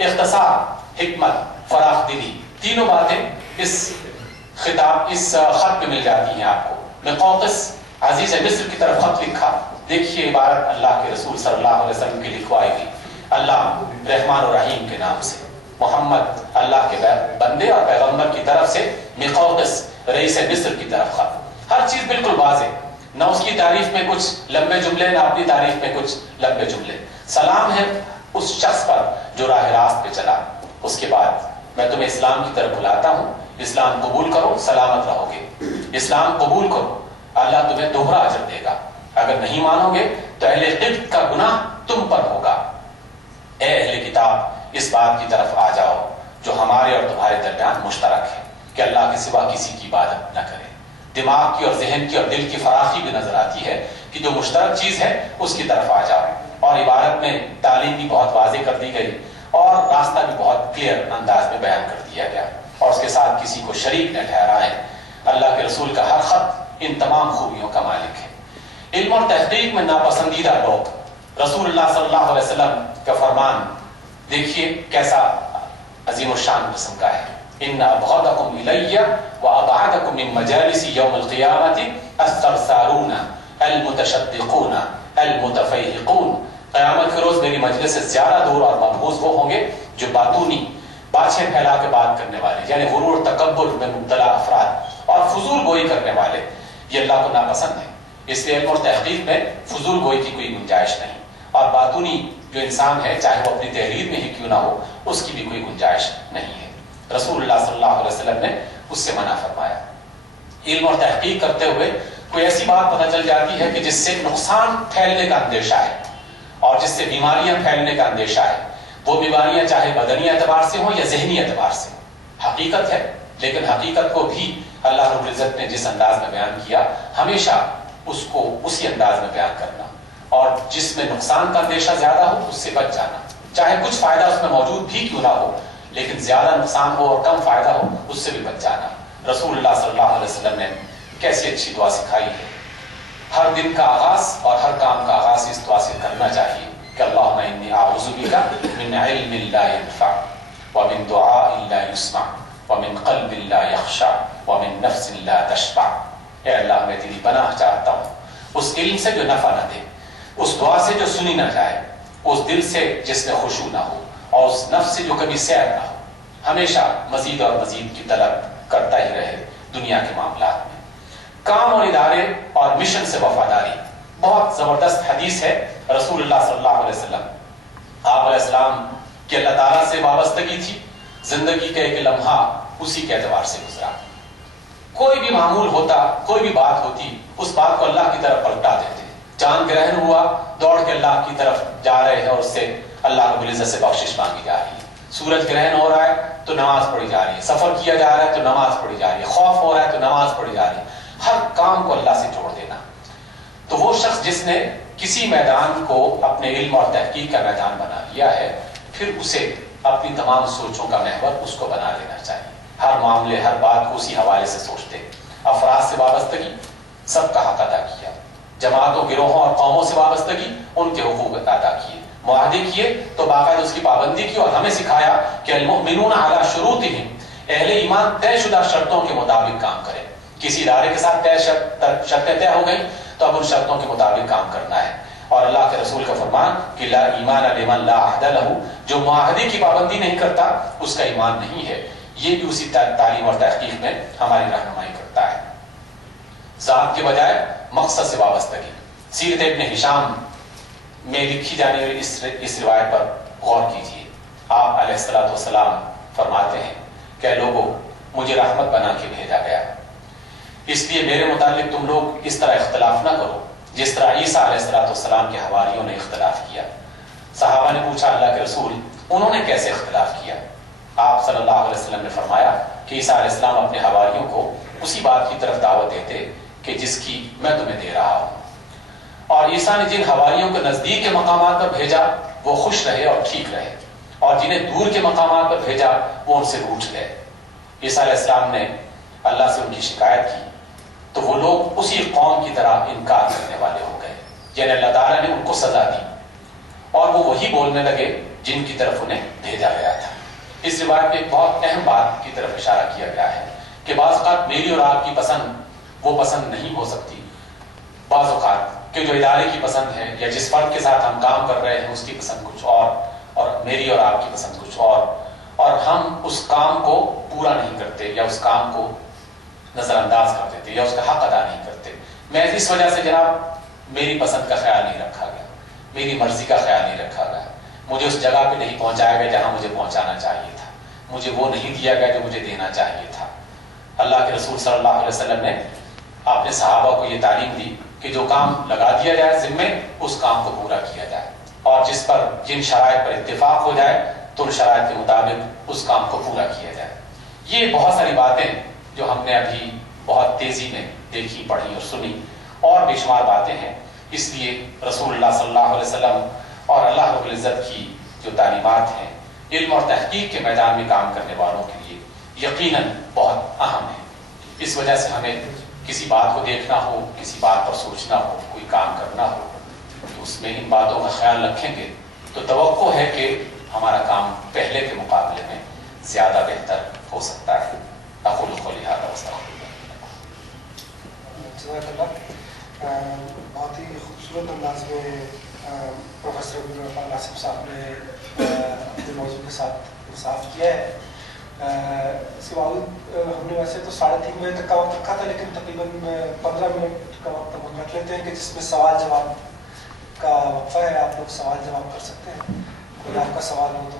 اختصار، حکمت، فراخ دلی، تینوں باتیں اس خط میں مل جاتی ہیں آپ کو۔ مقوقس عزیز مصر کی طرف خط لکھا، دیکھیے عبارت اللہ کے رسول صلی اللہ علیہ وسلم کی لکھوائی گئی، اللہ رحمان و رحیم کے نام سے، محمد اللہ کے بندے اور پیغمبر کی طرف سے، مقوقس رئیس مصر کی طرف خط۔ ہر چیز بالکل واضح، نہ اس کی تعریف میں کچھ لمبے جملے، نہ اپنی تعریف میں کچھ لمبے جملے۔ سلام ہے اس شخص پر جو راہ راست پہ چلا۔ اس کے بعد میں تمہیں اسلام کی طرف بلاتا ہوں، اسلام قبول کرو، سلامت رہو گے۔ اسلام قبول کرو، اللہ تمہیں دوہرا اجر دے گا۔ اگر نہیں مانو گے تو اہل قبط کا گناہ تم پر ہوگا۔ اے اہل کتاب، اس بات کی طرف آ جاؤ جو ہمارے اور تمہارے درمیان مشترک ہے کہ اللہ کے سوا کسی کی عبادت نہ کرے۔ دماغ کی اور ذہن کی اور دل کی فراخی بھی نظر آتی ہے کہ جو مشترک چیز ہے اس کی طرف آ جاؤ۔ اور عبارت میں تعلیم بھی بہت واضح کر دی گئی اور راستہ بھی بہت کلیئر انداز میں بیان کر دیا گیا، اور اس کے ساتھ کسی کو شریک نہ ٹھہرائیں۔ اللہ کے رسول کا ہر خط ان تمام خوبیوں کا مالک ہے۔ علم اور تحقیق میں ناپسندیدہ لوگ، رسول اللہ صلی اللہ علیہ وسلم کا فرمان دیکھیے کیسا عظیم الشان قسم کا ہے۔ ان ابغضکم الی وابعدکم من مجالس یوم القیامۃ الثرثارون المتشدقون المتفیہقون۔ قیامت کے روز میری مجلس سے زیادہ دور اور مبغوض وہ ہوں گے جو باتونی، باتیں پھیلا کے بات کرنے والے، یعنی غرور تکبر میں مبتلا افراد اور فضول گوئی کرنے والے، یہ اللہ کو ناپسند ہے۔ اس لیے علم اور تحقیق میں فضول گوئی کی کوئی گنجائش نہیں، اور باتونی جو انسان ہے چاہے وہ اپنی تحریر میں ہی کیوں نہ ہو اس کی بھی کوئی گنجائش نہیں ہے۔ رسول اللہ صلی اللہ علیہ وسلم نے اس سے منع فرمایا۔ علم اور تحقیق کرتے ہوئے کوئی ایسی بات پتہ چل جاتی ہے کہ جس سے نقصان پھیلنے کا اندیشہ ہے اور جس سے بیماریاں پھیلنے کا اندیشہ ہے، وہ بیماریاں چاہے بدنی اعتبار سے ہوں یا ذہنی اعتبار سے ہوں، حقیقت ہے، لیکن حقیقت کو بھی اللہ رب العزت نے جس انداز میں بیان کیا ہمیشہ اس کو اسی انداز میں بیان کرنا، اور جس میں نقصان کا اندیشہ زیادہ ہو اس سے بچ جانا، چاہے کچھ فائدہ اس میں موجود بھی کیوں نہ ہو لیکن زیادہ نقصان ہو اور کم فائدہ ہو اس سے بھی بچ جانا۔ رسول اللہ صلی اللہ علیہ وسلم نے کیسی اچھی دعا سکھائی ہے۔ ہر دن کا آغاز اور ہر کام کا آغاز اس دعا سے کرنا چاہیے کہ اللہم انی اعوذ بک من علم لا ينفع ومن دعاء لا يسمع ومن قلب لا يخشع ومن نفس لا تشبع۔ اے اللہ میں تیری پناہ چاہتا ہوں اس علم سے جو نفع نہ دے، اس دعا سے جو سنی نہ جائے، اس دل سے جس میں خشوع نہ ہو، اور اس نفس سے جو کبھی سیر نہ ہو، ہمیشہ مزید اور مزید کی طلب کرتا ہی رہے دنیا کے معاملات میں۔ کام اور ادارے اور مشن سے وفاداری، بہت زبردست حدیث ہے رسول اللہ صلی اللہ علیہ وسلم، آپ علیہ السلام کی اللہ تعالیٰ سے وابستگی تھی، زندگی کا ایک لمحہ اسی کے اعتبار سے گزرا۔ کوئی بھی معمول ہوتا، کوئی بھی بات ہوتی، اس بات کو اللہ کی طرف پلٹا دیتے۔ چاند گرہن ہوا، دوڑ کے اللہ کی طرف جا رہے ہیں اور اس سے اللہ رب العزت سے بخشش مانگی جا رہی ہے۔ سورج گرہن ہو رہا ہے تو نماز پڑھی جا رہی ہے، سفر کیا جا رہا ہے تو نماز پڑھی جا رہی ہے، خوف ہو رہا ہے تو نماز پڑھی جا رہی ہے، ہر کام کو اللہ سے جوڑ دینا۔ تو وہ شخص جس نے کسی میدان کو اپنے علم اور تحقیق کا میدان بنا لیا ہے، پھر اسے اپنی تمام سوچوں کا محور اس کو بنا لینا چاہیے۔ ہر معاملے، ہر بات کو اسی حوالے سے سوچتے، افراد سے وابستگی، سب کا حق ادا کیا، جماعتوں، گروہوں اور قوموں سے وابستگی، ان کے حقوق ادا کیے، معاہدے کیے تو باقاعدہ اس کی پابندی کی، اور ہمیں سکھایا کہ المؤمنون علی شروطہم، اہل ایمان طے شدہ شرطوں کے مطابق کام کرے۔ کسی ادارے کے ساتھ شرطیں طے ہو گئی تو اب ان شرطوں کے مطابق کام کرنا ہے، اور اللہ کے رسول کا فرمان کہ لا ایمان لمن لا عہد لہ، جو معاہدے کی پابندی نہیں کرتا اس کا ایمان نہیں ہے۔ یہ بھی اسی تعلیم اور تحقیق میں ہماری رہنمائی کرتا ہے۔ ذات کے بجائے مقصد سے وابستگی، سیرت ابن ہشام میں لکھی جانے والی اس روایت پر غور کیجیے۔ آپ علیہ الصلوۃ والسلام فرماتے ہیں کہ لوگوں، مجھے رحمت بنا کے بھیجا گیا، اس لیے میرے متعلق تم لوگ اس طرح اختلاف نہ کرو جس طرح عیسیٰ علیہ الصلوۃ والسلام کے حواریوں نے اختلاف کیا۔ صحابہ نے پوچھا اللہ کے رسول انہوں نے کیسے اختلاف کیا؟ آپ صلی اللہ علیہ وسلم نے فرمایا کہ عیسیٰ علیہ السلام اپنے حواریوں کو اسی بات کی طرف دعوت دیتے کہ جس کی میں تمہیں دے رہا ہوں، اور عیسیٰ نے جن حواریوں کو نزدیک کے مقامات پر بھیجا وہ خوش رہے اور ٹھیک رہے، اور جنہیں دور کے مقامات پر بھیجا وہ ان سے روٹھ گئے۔ عیسیٰ علیہ السلام نے اللہ سے ان کی شکایت کی تو وہ لوگ اسی قوم کی طرح انکار کرنے والے ہو گئے، یعنی اللہ تعالیٰ نے ان کو سزا دی، اور وہ وہی بولنے لگے جن کی طرف انہیں بھیجا گیا تھا۔ اس روایت میں ایک بہت اہم بات کی طرف اشارہ کیا گیا ہے کہ بعض اوقات میری اور آپ کی پسند وہ پسند نہیں ہو سکتی. بعض اوقات کہ جو ادارے کی پسند ہے یا جس فرد کے ساتھ ہم کام کر رہے ہیں اس کی پسند کچھ اور میری اور آپ کی پسند کچھ اور ہم اس کام کو پورا نہیں کرتے یا اس کام کو نظر انداز کر دیتے یا اس کا حق ادا نہیں کرتے. میں اس وجہ سے جناب میری پسند کا خیال نہیں رکھا گیا, میری مرضی کا خیال نہیں رکھا گیا, مجھے اس جگہ پہ نہیں پہنچایا گیا جہاں مجھے پہنچانا چاہیے تھا, مجھے وہ نہیں دیا گیا جو مجھے دینا چاہیے تھا. اللہ کے رسول صلی اللہ علیہ وسلم نے اپنے صحابہ کو یہ تعلیم دی کہ جو کام لگا دیا جائے ذمے اس کام کو پورا کیا جائے, اور جس پر جن شرائط پر اتفاق ہو جائے تو ان شرائط کے مطابق اس کام کو پورا کیا جائے. یہ بہت ساری باتیں جو ہم نے ابھی بہت تیزی میں دیکھی, پڑھی اور سنی, اور بے شمار باتیں ہیں. اس لیے رسول اللہ صلی اللہ علیہ وسلم اور اللہ رب العزت کی جو تعلیمات ہیں علم اور تحقیق کے میدان میں کام کرنے والوں کے لیے یقیناً بہت اہم ہے. اس وجہ سے ہمیں کسی بات کو دیکھنا ہو, کسی بات پر سوچنا ہو, کوئی کام کرنا ہو تو اس میں ان باتوں کا خیال رکھیں گے تو توقع ہے کہ ہمارا کام پہلے کے مقابلے میں زیادہ بہتر ہو سکتا ہے. اقول قولی ھذا واستغفر اللہ. بہت ہی خوبصورت انداز میں پروفیسر عبدالرحمٰن ناصف صاحب نے اپنے موضوع کے ساتھ انصاف کیا ہے. اس کے باوجود ہم نے ویسے تو 3:30 بجے تک کا وقت رکھا تھا, لیکن تقریباً 15 منٹ کا وقت ہم رکھ لیتے ہیں کہ جس میں سوال جواب کا وقفہ ہے. آپ لوگ سوال جواب کر سکتے ہیں, کوئی آپ کا سوال ہو تو